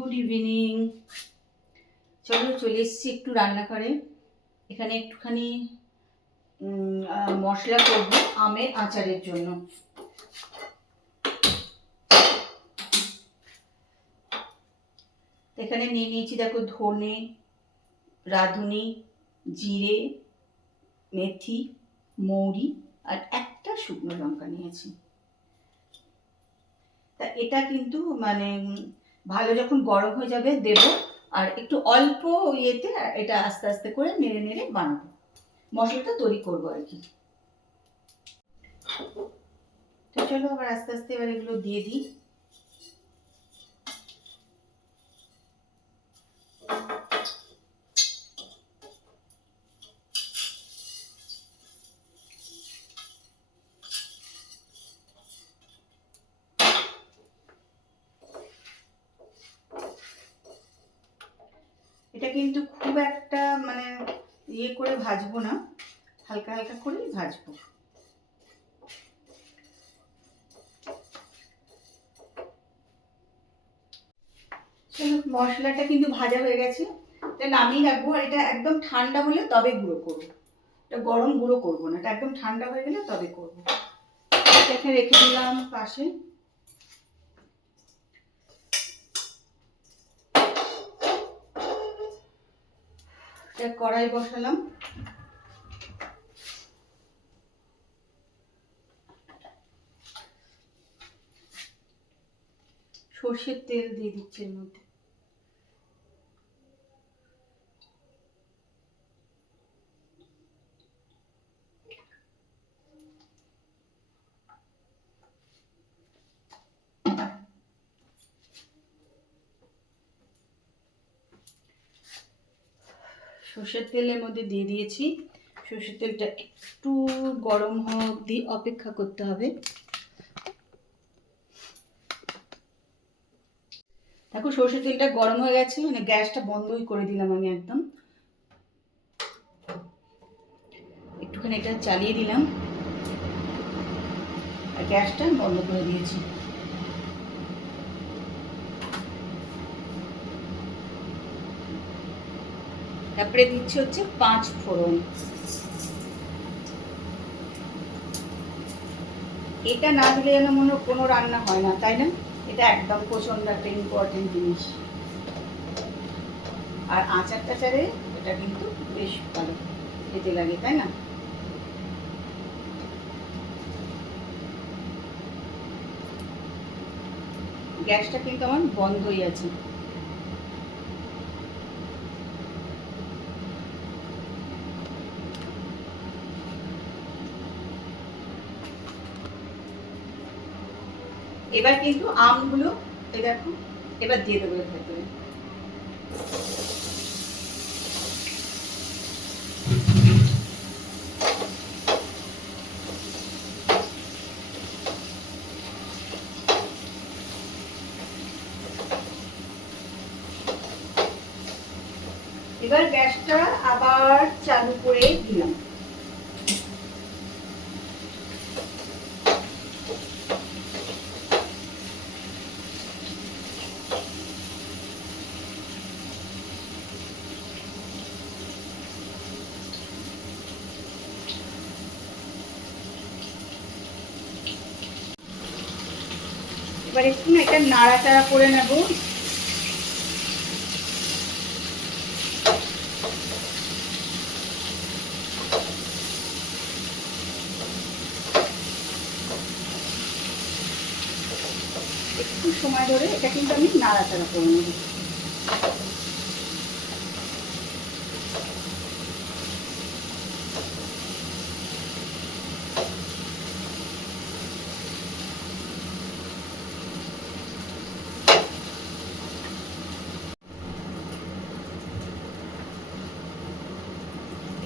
Good evening. চলে এসেছি একটু রান্নাঘরে। এখানে একটুখানি মশলা করব আমের আচারের জন্য। এখানে নিয়ে নিয়েছি দেখো ধনে, রাঁধুনি, জিরে, মেথি, মৌরি আর একটা শুকনো লঙ্কা নিয়েছি। তা এটা কিন্তু মানে ভালো যখন গরম হয়ে যাবে দেব, আর একটু অল্প ইয়েতে এটা আস্তে আস্তে করে নেড়ে নেড়ে বানাবো, মশলাটা তৈরি করবো আর কি। তো চলো আবার আস্তে আস্তে এবার এগুলো দিয়ে দিই। এটা কিন্তু খুব একটা মানে ইয়ে করে ভাজবো না, হালকা হালকা করেই ভাজবো। চলো মশলাটা কিন্তু ভাজা হয়ে গেছে, এটা নামিয়ে রাখবো। আর এটা একদম ঠান্ডা হলে তবে গুঁড়ো করবো, এটা গরম গুঁড়ো করবো না, এটা একদম ঠান্ডা হয়ে গেলে তবে করবো। এটাকে রেখে দিলাম পাশে। কড়াই বসালাম, সর্ষের তেল দিয়ে দিচ্ছি এর মধ্যে। সর্ষের তেলের মধ্যে দিয়ে দিয়েছি। সর্ষের তেলটা একটু গরম হওয়া অবধি অপেক্ষা করতে হবে। দেখো সর্ষের তেলটা গরম হয়ে গেছে, মানে গ্যাসটা বন্ধই করে দিলাম আমি একদম। একটুখানি এটা চালিয়ে দিলাম আর গ্যাসটা বন্ধ করে দিয়েছি। তারপরে দিচ্ছি হচ্ছে 5 ফোড়ন। এটা না দিলে যেন মনে কোনো রান্না হয় না, তাই না? এটা একদম প্রচন্ড একটা ইম্পর্টেন্ট জিনিস। আর আচার টাচারে এটা কিন্তু বেশ ভালো খেতে লাগে, তাই না? গ্যাসটা কিন্তু আমার বন্ধই আছে। এবার কিন্তু আমগুলো এই দেখো এবার দিয়ে দেবো এর ভেতরে। এবার গ্যাসটা আবার চালু করে দিলাম। এবার একটু এটা নাড়াচাড়া করে নেব। একটু সময় ধরে এটা কিন্তু আমি নাড়াচাড়া করে নেব।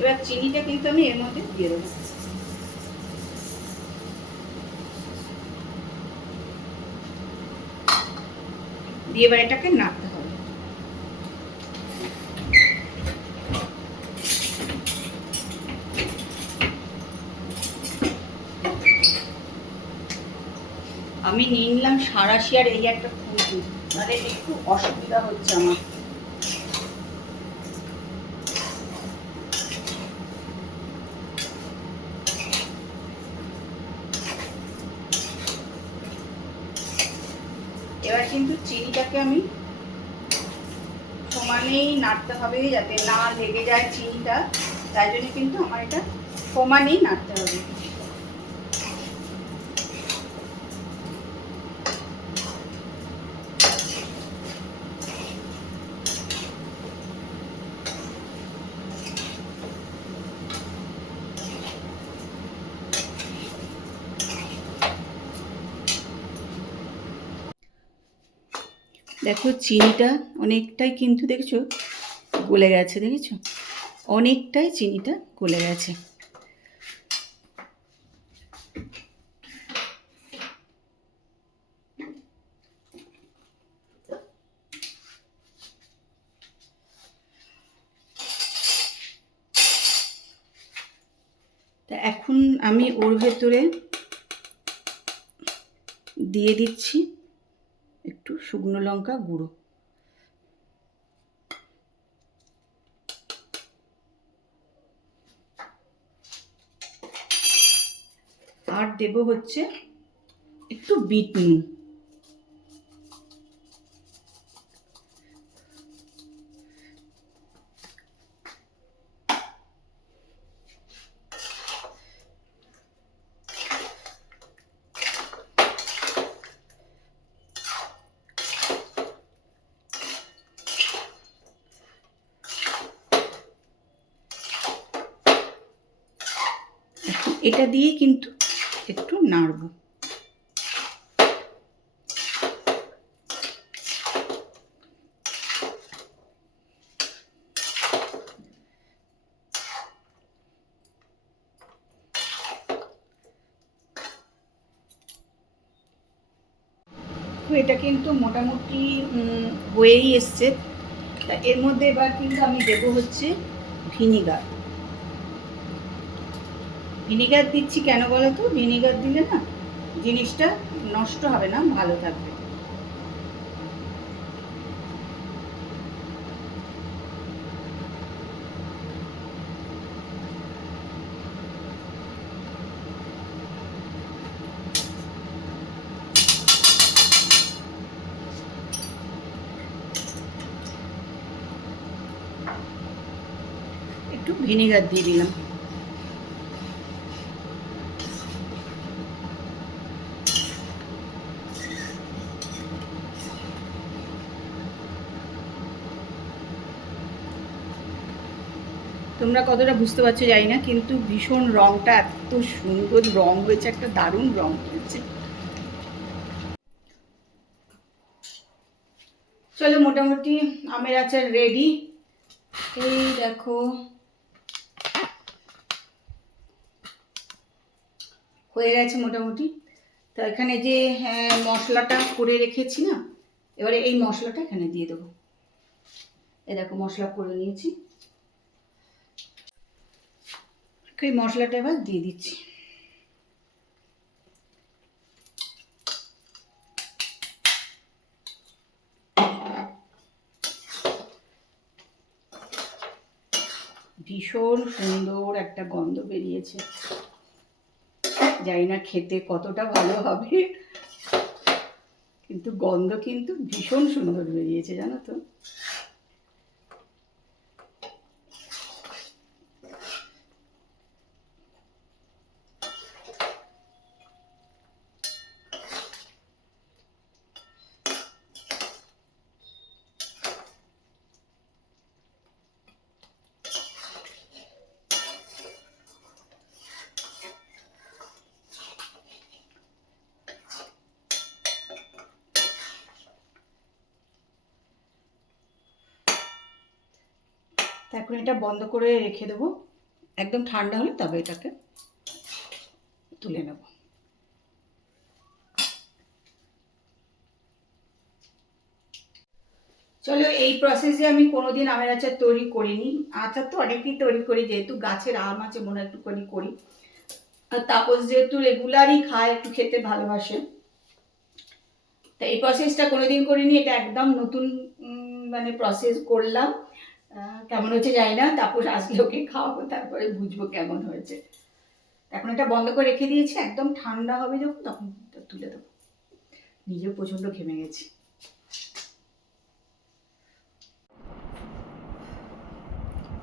এবার চিনিটা কিন্তু আমি এর মধ্যে দিয়ে দেবো। দিয়ে এবার এটাকে নাড়তে হবে। আমি নিয়ে নিলাম সাঁড়াশি আর এই একটা খুন্তি। দিই, মানে একটু অসুবিধা হচ্ছে আমার। এবার কিন্তু চিনিটাকে আমি সমানেই নাড়তে হবে যাতে না লেগে যায় চিনিটা, তাই জন্য কিন্তু আমার এটা সমানেই নাড়তে হবে। দেখো চিনিটা অনেকটাই কিন্তু দেখছো গলে গেছে, দেখেছো অনেকটাই চিনিটা গলে গেছে। তা এখন আমি ওর ভেতরে দিয়ে দিচ্ছি একটু শুকনো লঙ্কা গুঁড়ো। আর দেব হচ্ছে একটু বিট নুন। এটা দিয়ে কিন্তু একটু নাড়বো। তো এটা কিন্তু মোটামুটি হয়েই এসছে। তা এর মধ্যে এবার কিন্তু আমি দেবো হচ্ছে ভিনিগার। ভিনিগার দিচ্ছি কেন বলো তো, ভিনিগার দিলে না জিনিসটা নষ্ট হবে না, ভালো থাকবে। একটু ভিনিগার দিয়ে দিলাম। তোমরা কতটা বুঝতে পারছো জানি না, কিন্তু ভীষণ রঙটা এত সুন্দর রং হয়েছে, একটা দারুণ রং হয়েছে। চলো মোটামুটি আমের আচার রেডি। এই দেখো হয়ে গেছে মোটামুটি। তো এখানে যে মশলাটা করে রেখেছি না, এবারে এই মশলাটা এখানে দিয়ে দেবো। এই দেখো মশলা করে নিয়েছি, এই মশলাটা এবার দিয়ে দিচ্ছি। ভীষণ সুন্দর একটা গন্ধ বেরিয়েছে, জানি না খেতে কতটা ভালো হবে, কিন্তু গন্ধ কিন্তু ভীষণ সুন্দর বেরিয়েছে জানো তো। এখন এটা বন্ধ করে রেখে দেবো, একদম ঠান্ডা হলে তবে এটাকে তুলে নেব। চলো এই প্রসেসে আমি কোনোদিন আমের আচার তৈরি করিনি। আচার তো অনেকেই তৈরি করি, যেহেতু গাছের আম আছে মনে একটুখানি করি। আর তাপস যেহেতু রেগুলারই খায়, একটু খেতে ভালোবাসে, তা এই প্রসেসটা কোনোদিন করিনি, এটা একদম নতুন মানে প্রসেস করলাম। কেমন হচ্ছে জানি না, তারপর আসলে ওকে খাওয়াবো, তারপরে বুঝবো কেমন হয়েছে। এখন এটা বন্ধ করে রেখে দিয়েছি, একদম ঠান্ডা হবে যখন তখন তুলে দেবো। নিজেও প্রচণ্ড ঘেমে গেছি।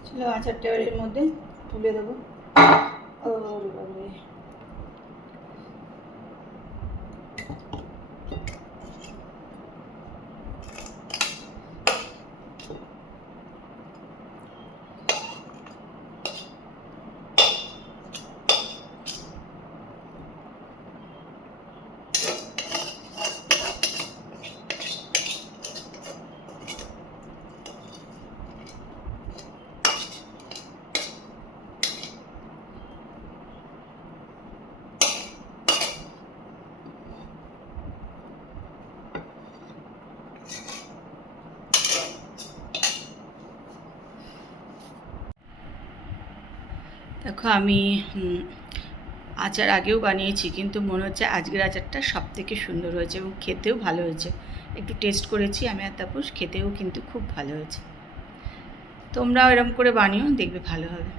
চলো আচারটা এর মধ্যে তুলে দেবো। ও বাবা, দেখো আমি আচার আগেও বানিয়েছি, কিন্তু মনে হচ্ছে আজকের আচারটা সব থেকে সুন্দর হয়েছে এবং খেতেও ভালো হয়েছে। একটু টেস্ট করেছি আমি আর তাপস, খেতেও কিন্তু খুব ভালো হয়েছে। তোমরাও এরকম করে বানিও, দেখবে ভালো হবে।